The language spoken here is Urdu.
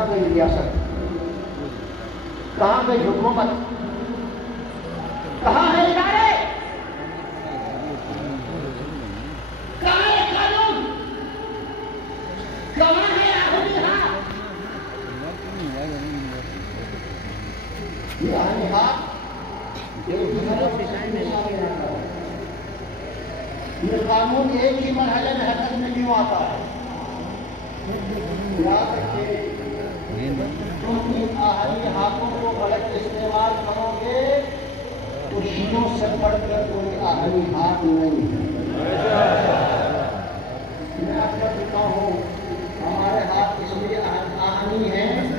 کہاں گئی ریاست، کہاں گئی حکومت، کہاں ہے ادارے، کہاں ہے قانون، کہاں ہے آہنی ہاتھ؟ یہ آہنی ہاتھ یہ قانون ایک ہی مرحلے میں حرکت میں کیوں آتا ہے؟ یاد رکھیے، تم ان آہنی ہاتھوں کو غلط استعمال کرو گے تو شیروں سے پڑھ کر کوئی آہنی ہاتھ نہیں ہے۔ میں آپ کا دیتا ہوں ہمارے ہاتھ اس لیے آہنی ہیں